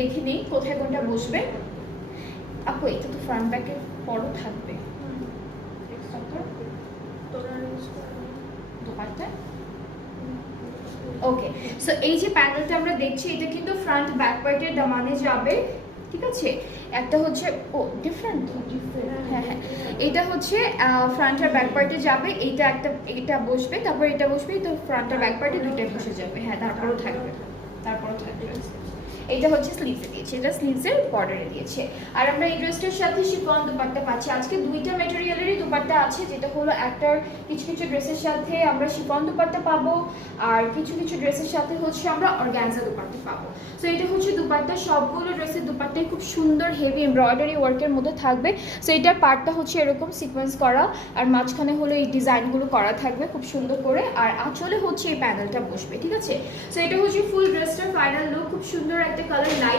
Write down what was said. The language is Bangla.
দেখে নিই কোথায় কোনটা বসবে। আপু এটা তো ফ্রন্ট ব্যাকের বড় থাকবে দোপাট্টা। ওকে, সো এই যে প্যানেলটা আমরা দেখছি এটা কিন্তু ফ্রন্ট ব্যাক পার্টের দামানে যাবে, ঠিক আছে। একটা হচ্ছে ও ডিফারেন্ট, হ্যাঁ হ্যাঁ, এটা হচ্ছে ফ্রন্ট আর ব্যাক পার্টে যাবে, এইটা একটা, এটা বসবে, তারপর এটা বসবে, তো ফ্রন্ট আর ব্যাক পার্টে দুটোই বসে যাবে। হ্যাঁ, তারপরও থাকবে, তারপরও থাকবে। এটা হচ্ছে স্লিভসে দিয়েছে, এটা স্লিভসের বর্ডারে দিয়েছে। আর আমরা এই ড্রেসটার সাথে শিফন দুপাট্টা পাচ্ছি। আজকে দুইটা ম্যাটেরিয়ালেরই দুপাট্টা আছে, যেটা হলো একটার কিছু কিছু ড্রেসের সাথে আমরা শিফন দুপাট্টা পাবো, আর কিছু কিছু ড্রেসের সাথে হচ্ছে আমরা অর্গানজা দুপাট্টা পাবো। সো এটা হচ্ছে দুপাট্টা, সবগুলো ড্রেসের দুপাট্টাই খুব সুন্দর হেভি এমব্রয়ডারি ওয়ার্কের মধ্যে থাকবে। সো এটার পার্টটা হচ্ছে এরকম সিকোয়েন্স করা, আর মাঝখানে হলো এই ডিজাইনগুলো করা থাকবে খুব সুন্দর করে, আর আঁচলে হচ্ছে এই প্যানেলটা বসবে, ঠিক আছে। সো এটা হচ্ছে ফুল ড্রেসটার ফাইনাল লুক, খুব সুন্দর একটা কালার, লাইট